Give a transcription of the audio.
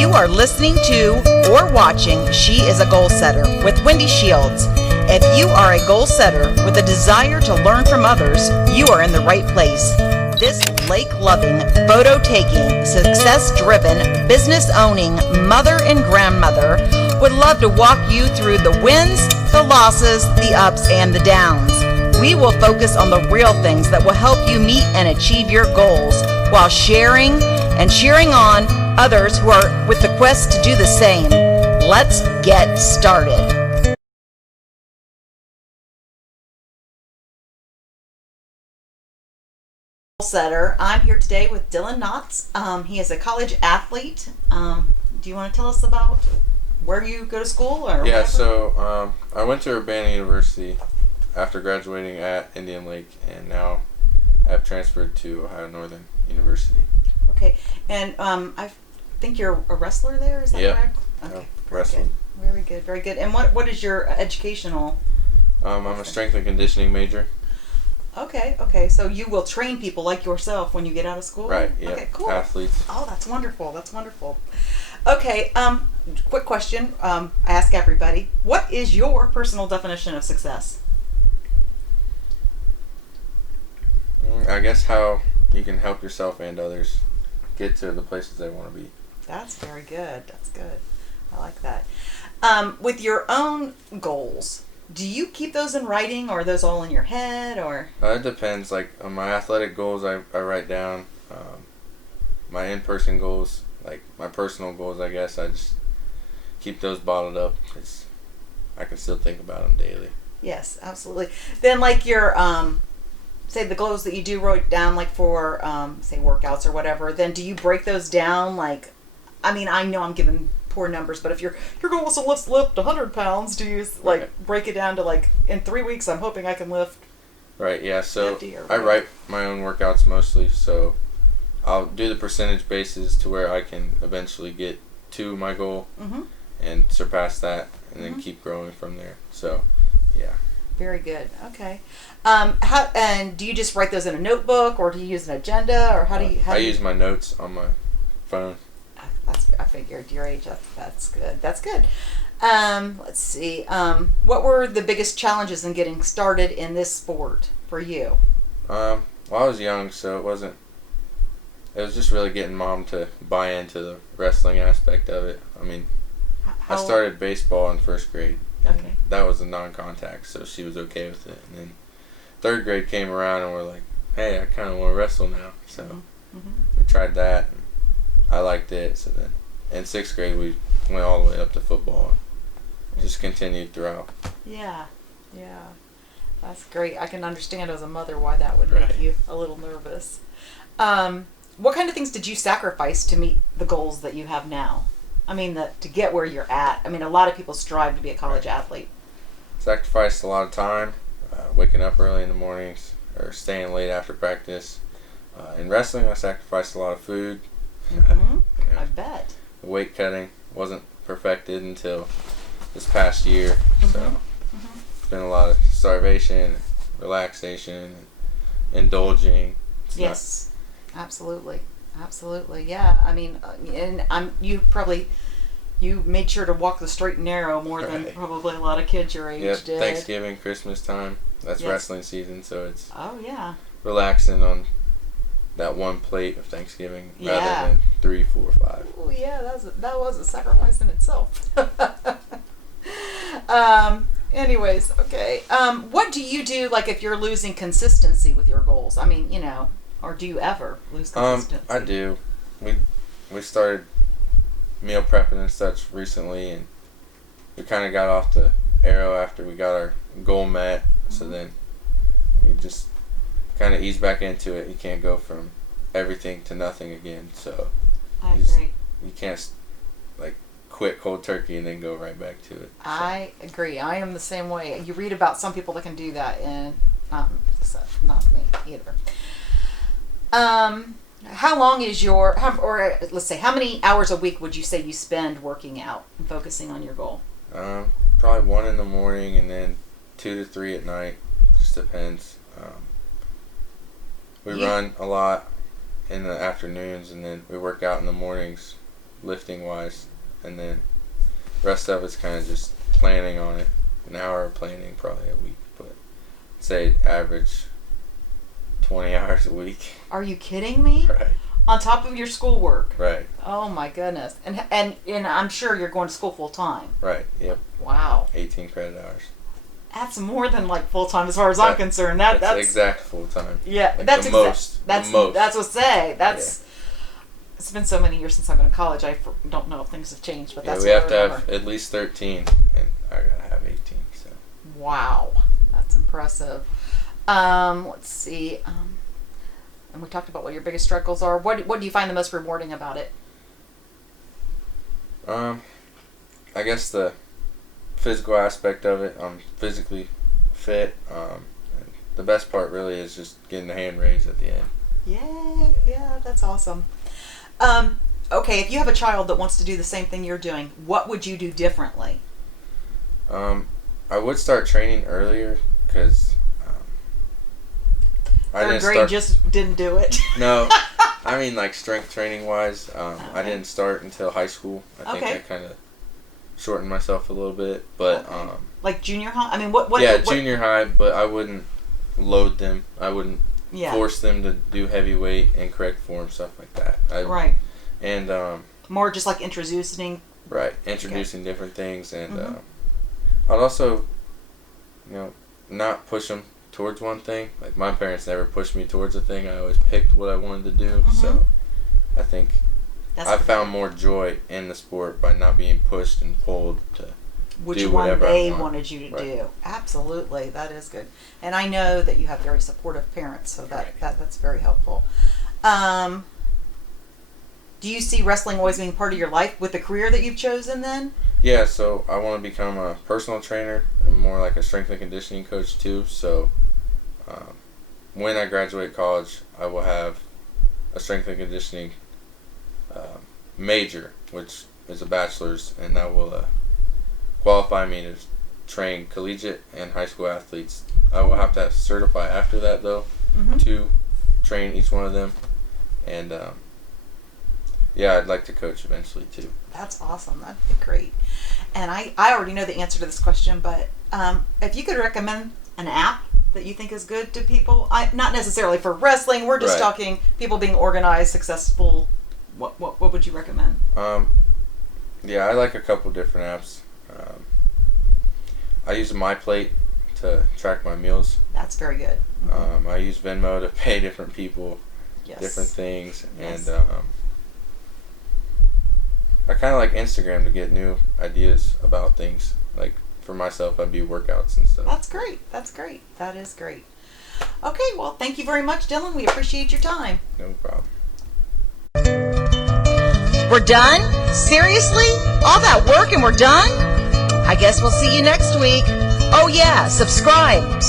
You are listening to or watching She is a Goal Setter with Wendy Shields. If you are a goal setter with a desire to learn from others, you are in the right place. This lake-loving, photo-taking, success-driven, business-owning mother and grandmother would love to walk you through the wins, the losses, the ups, and the downs. We will focus on the real things that will help you meet and achieve your goals while sharing and cheering on others who are with the quest to do the same. Let's get started. Setter. I'm here today with Dylan Knotts. He is a college athlete. Do you want to tell us about where you go to school? Or yeah, whatever? So I went to Urbana University after graduating at Indian Lake, and now I've transferred to Ohio Northern University. Okay, and I think you're a wrestler there, is that correct? Okay, wrestling. Very good, very good. And what is your educational? I'm a strength and conditioning major. Okay. So you will train people like yourself when you get out of school? Right, yeah. Okay, cool. Athletes. Oh, that's wonderful. Okay, quick question. I ask everybody, what is your personal definition of success? I guess how you can help yourself and others get to the places they want to be. That's very good. That's good. I like that. With your own goals, do you keep those in writing, or are those all in your head, or? It depends. Like on my athletic goals, I write down. My in-person goals, like my personal goals, I guess I just keep those bottled up because I can still think about them daily. Yes, absolutely. Then, like your say the goals that you do wrote down, like for say workouts or whatever. Then do you break those down? Like, I mean, I know I'm giving poor numbers, but if your goal was to lift 100 pounds, do you break it down to like in 3 weeks I'm hoping I can lift? Right, yeah, so 50 or I write my own workouts mostly, so I'll do the percentage basis to where I can eventually get to my goal and surpass that, and then keep growing from there. So, yeah. Very good. Okay. How and do you just write those in a notebook, or do you use an agenda, or how do you? I use my notes on my phone. I figured your age. That's good. That's good. Let's see. What were the biggest challenges in getting started in this sport for you? Well, I was young, so it was just really getting mom to buy into the wrestling aspect of it. I mean, I started baseball in first grade. Okay. That was a non-contact, so she was okay with it. And then third grade came around, and we're like, hey, I kind of want to wrestle now. So we tried that. And I liked it. So then in sixth grade, we went all the way up to football and just continued throughout. Yeah. That's great. I can understand as a mother why that would make you a little nervous. What kind of things did you sacrifice to meet the goals that you have now? I mean, to get where you're at. I mean, a lot of people strive to be a college athlete. Sacrificed a lot of time, waking up early in the mornings or staying late after practice. In wrestling, I sacrificed a lot of food. I bet. The weight cutting wasn't perfected until this past year, so it's been a lot of starvation, relaxation, and indulging. Yes, absolutely. Yeah, I mean, and you made sure to walk the straight and narrow more than probably a lot of kids your age did. Thanksgiving, Christmas time, that's wrestling season, so it's relaxing on that one plate of Thanksgiving rather than 3, 4, 5. Oh yeah, that was a sacrifice in itself. Anyways, okay. What do you do, like, if you're losing consistency with your goals? I mean, or do you ever lose consistency? I do. We started meal prepping and such recently, and we kind of got off the arrow after we got our goal met. So then we just kind of eased back into it. You can't go from everything to nothing again. So I agree. You can't quit cold turkey and then go right back to it. So. I agree. I am the same way. You read about some people that can do that, and not me either. How long is let's say, how many hours a week would you say you spend working out and focusing on your goal? Probably 1 in the morning and then 2 to 3 at night. Just depends. We run a lot in the afternoons, and then we work out in the mornings lifting wise, and then rest of it's kind of just planning on it. An hour of planning probably a week, but say average 20 hours a week. Are you kidding me? Right. On top of your schoolwork. Right. Oh my goodness. And I'm sure you're going to school full time. Right. Yep. Wow. 18 credit hours. That's more than like full time as far as I'm concerned. That's exact full time. Yeah, like that's the most. That's the most. That's what I say. That's. Yeah. It's been so many years since I've been in college. I don't know if things have changed, but that's. We have to have at least 13, and I gotta have 18. So. Wow, that's impressive. Let's see. And we talked about what your biggest struggles are. What do you find the most rewarding about it? I guess the physical aspect of it. I'm physically fit. And the best part really is just getting the hand raised at the end. Yeah, that's awesome. Okay, if you have a child that wants to do the same thing you're doing, what would you do differently? I would start training earlier because third grade just didn't do it. No, I mean like strength training wise. I didn't start until high school. I think I kind of shortened myself a little bit, but like junior high. I mean, what? Junior high, but I wouldn't load them. I wouldn't force them to do heavy weight and correct form, stuff like that. Right. And more just like introducing. Right, introducing different things, and I'd also, not push them towards one thing. Like my parents never pushed me towards a thing. I always picked what I wanted to do. So I think I found more joy in the sport by not being pushed and pulled to do whatever they wanted you to do. Absolutely, that is good. And I know that you have very supportive parents, so that's very helpful. Do you see wrestling always being part of your life with the career that you've chosen then? Yeah, so I want to become a personal trainer and more like a strength and conditioning coach too. So when I graduate college, I will have a strength and conditioning major, which is a bachelor's, and that will qualify me to train collegiate and high school athletes. I will have to certify after that though to train each one of them, and I'd like to coach eventually too. That's awesome. That'd be great. And I already know the answer to this question, but if you could recommend an app that you think is good to people, not necessarily for wrestling, we're just talking people being organized, successful, what would you recommend? I like a couple different apps. I use MyPlate to track my meals. That's very good. I use Venmo to pay different people different things, and I kind of like Instagram to get new ideas about things. Like for myself, I'd be workouts and stuff. That's great. That is great. Okay, well, thank you very much, Dylan. We appreciate your time. No problem. We're done? Seriously? All that work and we're done? I guess we'll see you next week. Oh yeah, subscribe.